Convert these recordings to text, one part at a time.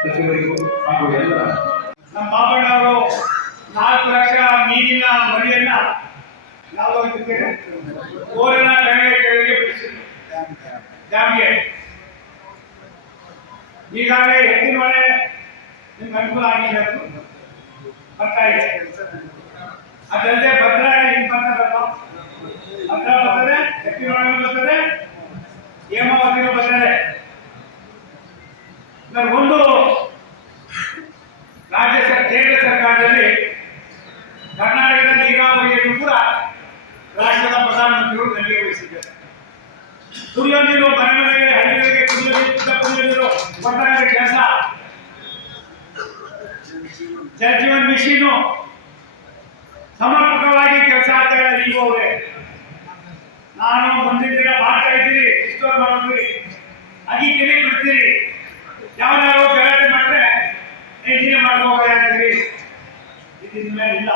ಸಚಿವರಿಗೂ ಹಾಗೂ ಎಲ್ಲ ನಮ್ಮ ಬಾಬಣ್ಣವರು ನಾಲ್ಕು ಲಕ್ಷ ಮೀನಿನ ಮರಿಯನ್ನ ಇದಕ್ಕೆ ಊರಿನ ಕೆಳಗೆ ಕೆಳಗೆ ಬಿಡಿಸಿದ್ರು ಡ್ಯಾಮ್ಗೆ ಈಗಾಗಲೇ ಎತ್ತಿನ ಮಳೆ ನಿಮ್ಗೆ ಅನುಕೂಲ ಆಗಿದೆ ಬರ್ತಾ ಇದೆ. ಅದಲ್ಲದೆ ಭದ್ರ ಹಿಂಗೆ ಭದ್ರಾ ಬರ್ತದೆ, ಎತ್ತಿನ ಮಳೆ ಬರ್ತದೆ, ಹೇಮಾವತಿನೂ ಬರ್ತದೆ. ಒಂದು ರಾಜ್ಯ ಕೇಂದ್ರ ಸರ್ಕಾರದಲ್ಲಿ ಕರ್ನಾಟಕದ ನೀರಾವರಿಯನ್ನು ಕೂಡ ರಾಷ್ಟ್ರದ ಪ್ರಧಾನಮಂತ್ರಿಗಳು ವಹಿಸಿದ್ದಾರೆ ಕುಡಿಯೋ ನೀರು, ಮನೆ ಮನೆಗೆ ಹಳ್ಳಿಗಳಿಗೆ ಕುಡಿಯೋ ನೀರು ಕುಡಿಯೋ ನೀರು ಕೆಲಸ. ಮಿಷಿನು ಸಮರ್ಪಕವಾಗಿ ಕೆಲಸ ಆಗ್ತಾ ಇದೆ ನೀವು ಅವರೇ. ನಾನು ಮುಂದಿನ ದಿನ ಮಾಡ್ತಾ ಇದ್ದೀರಿ ಇಷ್ಟೊಂದು ಮಾಡಿದ್ರಿ. ಅಗಿತೀರಿ ಬಿಡ್ತೀರಿ ಯಾವ್ದಾದ್ರು ಗಲಾಟೆ ಮಾಡಿದ್ರೆ ನೀನೇ ಮಾಡ್ಕೋಬೋದ ಅಂತೀರಿ. ಇಲ್ಲ.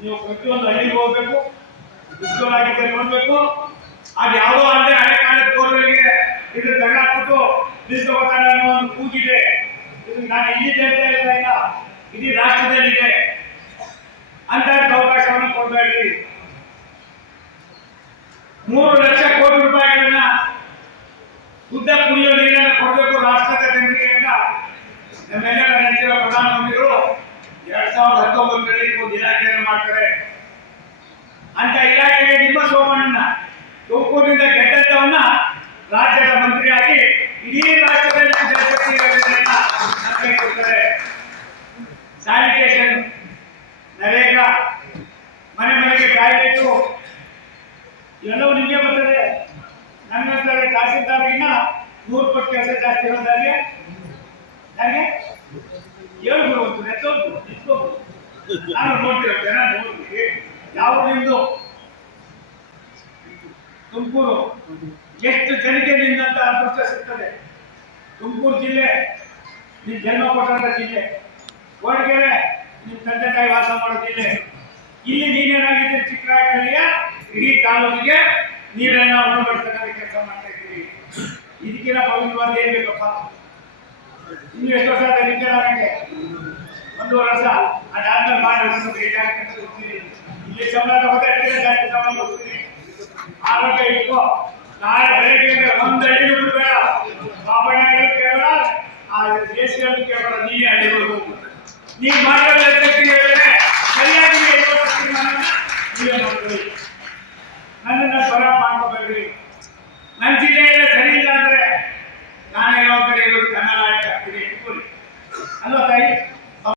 ನೀವು ಪ್ರತಿಯೊಂದು ಹಳ್ಳಿಗೆ ಹೋಗ್ಬೇಕು ಉಜ್ವಲ ಆಗಿದ್ದರೆ ನೋಡ್ಬೇಕು ಅದು ಯಾವುದೋ ಇದು ತಗೊಂಡ್ಬಿಟ್ಟು ನಿಲ್ಸ್ಕೊಳ್ತಾರೆ ಅನ್ನೋ ಒಂದು ಕೂಗಿದೆ ಇದು ನಾನು ಇಲ್ಲಿ ಹೇಳ್ತಾ ಇಲ್ಲ. ಇಲ್ಲ ಇಡೀ ರಾಷ್ಟ್ರದಲ್ಲಿದೆ. ಅಂತ ಅವಕಾಶವನ್ನು ಕೊಡಬೇಡಿ ಮೂರು ಲಕ್ಷ ಕೋಟಿ ರೂಪಾಯಿಗಳನ್ನ ಉದ್ದ ಕುಡಿಯೋ ನೀರನ್ನು ಕೊಡಬೇಕು ರಾಷ್ಟ್ರದ ಜನರಿಗೆ ಅಂತ ನಮ್ಮೆಲ್ಲರ ನೆಚ್ಚಿನ ಪ್ರಧಾನಮಂತ್ರಿಗಳು ಎರಡ್ ಸಾವಿರದ ಹತ್ತೊಂಬತ್ತರಲ್ಲಿ ಒಂದು ಇಲಾಖೆಯನ್ನು ಮಾಡ್ತಾರೆ. ಅಂತ ಇಲಾಖೆಗೆ ನಿಮ್ಮ ಸೋಮಣ್ಣ, ತುಮಕೂರಿನಿಂದ ಗೆದ್ದವನ್ನ ರಾಜ್ಯದ ಸ್ಯಾನಿಟೇಷನ್ ನರೇಗಾ, ಮನೆ ಮನೆಗೆ ಟಾಯ್ಲೆಟು ಎಲ್ಲವೂ ನಿಮಗೆ ಬರ್ತದೆ. ನನ್ನ ತಹಸೀಲ್ದಾರ್ಗಿನ್ನ ನೂರು ಪಟ್ಟು ಕೆಲಸ ಜಾಸ್ತಿ ಇರೋದಾಗೆ ಹಾಗೆ ಏಳು ಬರುವಂತು ನೆತ್ತೋದು ಇಟ್ಕೋದು ನಾನು ನೋಡ್ತೀರ ಜನ ನೋಡ್ತೀವಿ ಯಾವ ನಿಮ್ದು? ತುಮಕೂರು. ಎಷ್ಟು ಜನಕ್ಕೆ ನಿಂದಂತ ಅದೃಷ್ಟ ಸಿಗ್ತದೆ? ತುಮಕೂರು ಜಿಲ್ಲೆ ನಿಮ್ಮ ಜನ್ಮ ಕೊಟ್ಟಂತ ಜಿಲ್ಲೆ. ಕೋಟಗೆರೆ ನಿಮ್ಮ ತಂದೆ ತಾಯಿ ವಾಸ ಮಾಡೋ ಜಿಲ್ಲೆ ಇಲ್ಲಿ ನೀನೇನಾಗಿದ್ದೀರಿ ಚಿಕ್ಕರಾಯಕಳ್ಳಿಯ ಇಡೀ ತಾಲೂಕಿಗೆ ನೀರನ್ನ ಉಣಬಡಿಸ್ತಕ್ಕಂಥ ಕೆಲಸ ಮಾಡ್ತಾ ಇದ್ದೀರಿ. ಇದಕ್ಕಿಂತ ಪವಿತ್ರವಾದ ಏನ್ ಬೇಕಪ್ಪ? ಇನ್ನು ಎಷ್ಟು ವರ್ಷ ಆದ ನಿತ್ಯ ನನಗೆ ಒಂದೂವರೆ ವರ್ಷ. ಅದಾದ್ಮೇಲೆ ಮಾಡಿ ಹೋಗ್ತೀನಿ ಇಲ್ಲಿ ಸಂಬಳ ತಗೋತಾ ಇರ್ತೀರಿ, ಜಾಸ್ತಿ ಸಂಬಳ ಹೋಗ್ತೀನಿ ಆರೋಗ್ಯ ಇಟ್ಕೋ. ನಾಳೆ ಬೆಳಗ್ಗೆ ಒಂದು ಹಳ್ಳಿ ಬಿಡಬೇಡ ಬಾಬಣ್ಣ ಕೇವಲ ಆ ದೇಶದಲ್ಲಿ ಕೇವಲ ನೀನೇ ಅಡಿಗಳು ನೀವು ಮಾಡಿರೋ ಎಚ್ಚರಿಕೆ ಸರಿಯಾಗಿ ನೀವೇ ಮಾಡ್ಕೊಳ್ಳಿ. ನನ್ನನ್ನು ಬರ ಮಾಡ್ಕೋಬೇಡ್ರಿ. ನನ್ನ ಜಿಲ್ಲೆಯಲ್ಲೇ